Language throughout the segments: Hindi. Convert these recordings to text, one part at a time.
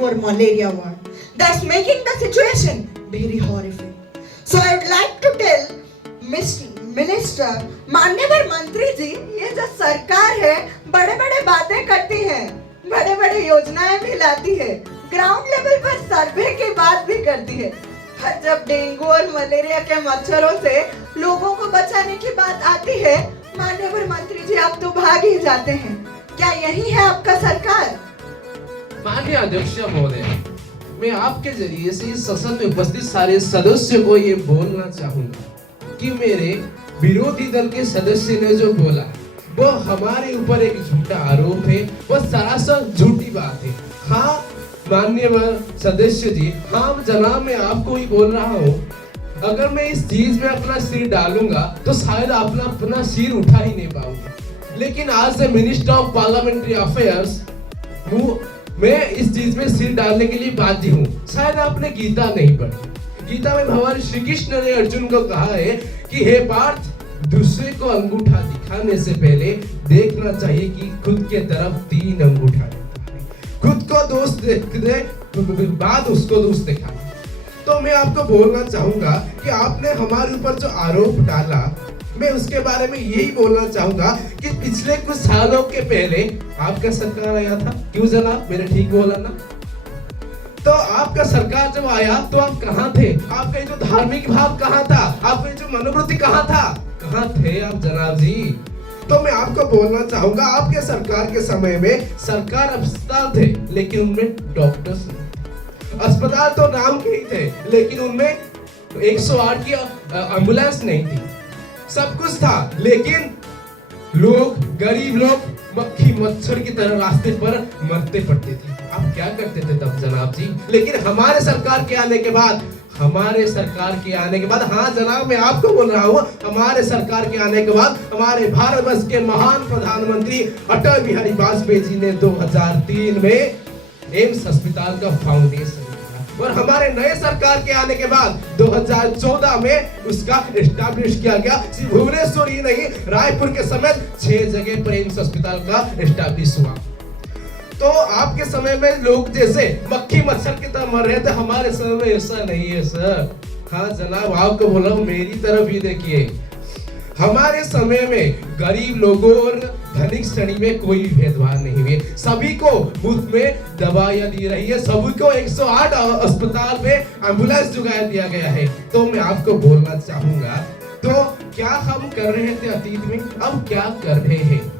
dengue or malaria ward. That's making the situation very horrific. So I would like to tell Minister, माननीय मंत्री जी, ये जो सरकार है बड़े बड़े बातें करती है, बड़े बड़े योजनाएं भी लाती है, ग्राउंड लेवल पर सर्वे की बात भी करती है, पर जब डेंगू और मलेरिया के मच्छरों से लोगों को बचाने की बात आती है, माननीय मंत्री जी आप तो भाग ही जाते हैं। क्या यही है आपका सरकार? माननीय अध्यक्ष महोदय, मैं आपके जरिए से इस सदन में उपस्थित सारे सदस्यों को ये बोलना चाहूंगा कि मेरे विरोधी दल के सदस्य ने जो बोला वो हमारे ऊपर एक झूठा आरोप है, वो सरासर झूठी बात है। हाँ माननीय सदस्य जी, हाँ जनाब मैं आपको ही बोल रहा हूँ, अगर मैं इस चीज में अपना सिर डालूंगा तो शायद अपना सिर उठा ही नहीं पाऊंगा। लेकिन आज से मिनिस्टर ऑफ पार्लियामेंट्री अफेयर्स मैं इस चीज में सिर डालने के लिए बाध्य हूँ। शायद आपने गीता नहीं पढ़ी। गीता में भगवान श्री कृष्ण ने अर्जुन को कहा है कि हे पार्थ, दूसरे को अंगूठा दिखाने से पहले देखना चाहिए कि खुद के तरफ 3 अंगूठा दिखाना है। खुद को दोष देखने बाद उसको दोष दिखाना। तो मैं आपको बोलना चाहूंगा कि आपने हमारे ऊपर जो आरोप डाला, मैं उसके बारे में यही बोलना चाहूंगा कि पिछले कुछ सालों के पहले आपका सरकार आया था। क्यों जनाब, मैंने ठीक बोला ना? तो आपका सरकार जब आया तो आप कहाँ थे? आपका जो धार्मिक भाव कहाँ था? आपका जो मनोवृत्ति कहाँ था? कहाँ थे आप जनाब जी? तो मैं आपको बोलना चाहूंगा, आपके सरकार के समय में सरकार अस्पताल थे लेकिन उनमें डॉक्टर्स नहीं थे। अस्पताल तो नाम के ही थे लेकिन उनमें 108 की एम्बुलेंस नहीं थी। सब कुछ था लेकिन लोग, गरीब लोग मक्खी मच्छर की तरह रास्ते पर मरते पड़ते थे। आप क्या करते थे तब जनाब जी? लेकिन हमारे सरकार के आने के बाद, हाँ जनाब मैं आपको बोल रहा हूँ, हमारे सरकार के आने के बाद हमारे भारत वर्ष के महान प्रधानमंत्री अटल बिहारी वाजपेयी जी ने 2003 में एम्स अस्पताल का फाउंडेशन, और हमारे नए सरकार के आने के बाद 2014 में उसका एस्टैब्लिश किया गया। सिर्फ भुवनेश्वर ही नहीं, रायपुर के समेत 6 जगह पर एम्स अस्पताल का एस्टैब्लिश हुआ। तो आपके समय में लोग जैसे मक्खी मच्छर की तरह मर रहे थे, हमारे समय में ऐसा नहीं है सर। हाँ जनाब आपको बोल रहा हूँ, मेरी तरफ ही देखिए। हमारे समय में गरीब लोगों और धनिक श्रेणी में कोई भेदभाव नहीं हुए, सभी को मुफ्त में दवाइयां दी रही है, सभी को 108 अस्पताल में एम्बुलेंस जुगाड़ दिया गया है। तो मैं आपको बोलना चाहूंगा, तो क्या हम कर रहे थे अतीत में, अब क्या कर रहे हैं,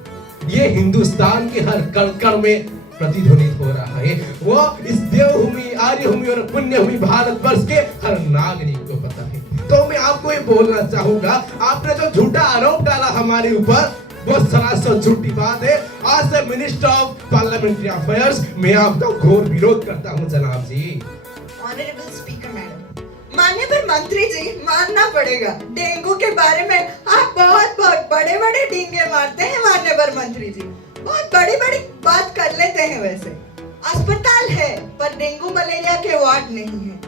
ये हिंदुस्तान के हर कण में प्रतिध्वनित हो रहा है। वो इस देवभूमि, आर्यभूमि और पुण्यभूमि भारत वर्ष के हर नागरिक को पता है। तो मैं आपको ये बोलना चाहूंगा, आपने जो झूठा आरोप डाला हमारे ऊपर वो सरासर झूठी बात है। आज से मिनिस्टर ऑफ पार्लियामेंट्री अफेयर्स मैं आपका घोर विरोध करता हूं जनाब जी। ऑनरेबल स्पीकर मैडम, माननीय मंत्री जी मानना पड़ेगा, डेंगू के बारे में आप बहुत बड़े बड़े डींगे मारते हैं माननीय मंत्री जी, बहुत बड़ी बड़ी बात कर लेते हैं। वैसे अस्पताल है पर डेंगू मलेरिया के वार्ड नहीं है,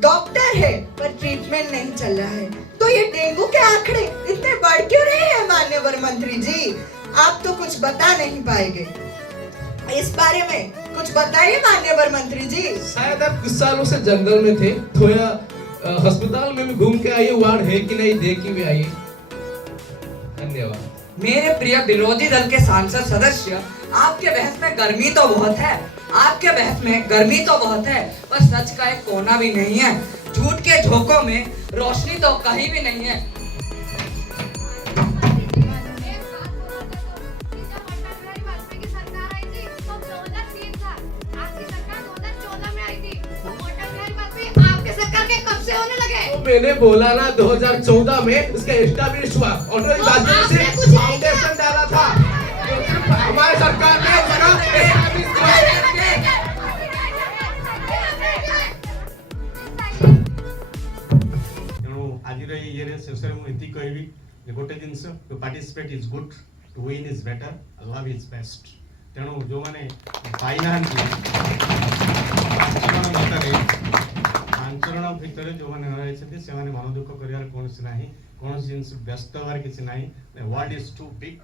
डॉक्टर है पर ट्रीटमेंट नहीं चल रहा है, तो ये डेंगू के आंकड़े इतने बढ़ क्यों रहे हैं माननीय मंत्री जी? आप तो कुछ बता नहीं पाएंगे, इस बारे में कुछ बताइए माननीय मंत्री जी। शायद आप कुछ सालों से जंगल में थे, थोड़ा अस्पताल में भी घूम के आइए, वार्ड है कि नहीं देख के भी आइए। धन्यवाद। मेरे प्रिय विरोधी दल के सांसद सदस्य, आपके बहस में गर्मी तो बहुत है, आपके बहस में गर्मी तो बहुत है, पर सच का एक कोना भी नहीं है, झूठ के झोंकों में रोशनी तो कहीं भी नहीं है। मैंने बोला ना 2014 में उसका एस्टैब्लिश हुआ, अटल बिहारी से फाउंडेशन डाला था, हमारे सरकार ने उसका एस्टैब्लिश किया। तेणु आज ये शेष में ये कहबी गोटे जिनस to participate is good, to win is better, love is best. तेणु जो मैंने पाई ना आंचरण भितर जो मैंने से मन दुख कर कौन कौन जिन व्यस्त हमार किसी ना, वर्ल्ड इज टू बिग,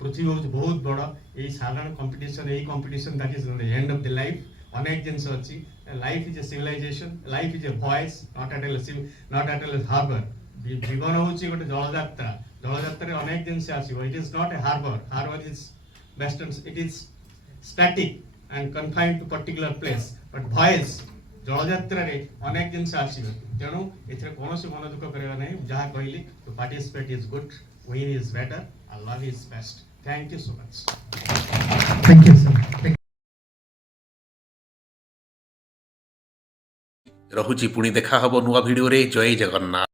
पृथ्वी हूँ बहुत बड़, यही साधारण कंपिटिशन, यही competition that is the end of the life, अनेक जिनस अच्छी life is a civilization life is a voyage not at all harbour जीवन हूँ गोटे जलयात्रा जलयात्रा अनेक जिनस आसो it is not a harbour is western it is static and confined to particular place but voyage जलयात्रा अनेक जिनस आसो तेणु ए कौन मन दुख करवा ना जहाँ कहली to participate is good win is better I love is best thank you so much thank you sir रहुची पुणी देखा हबो नुआ वीडियो रे जय जगन्नाथ।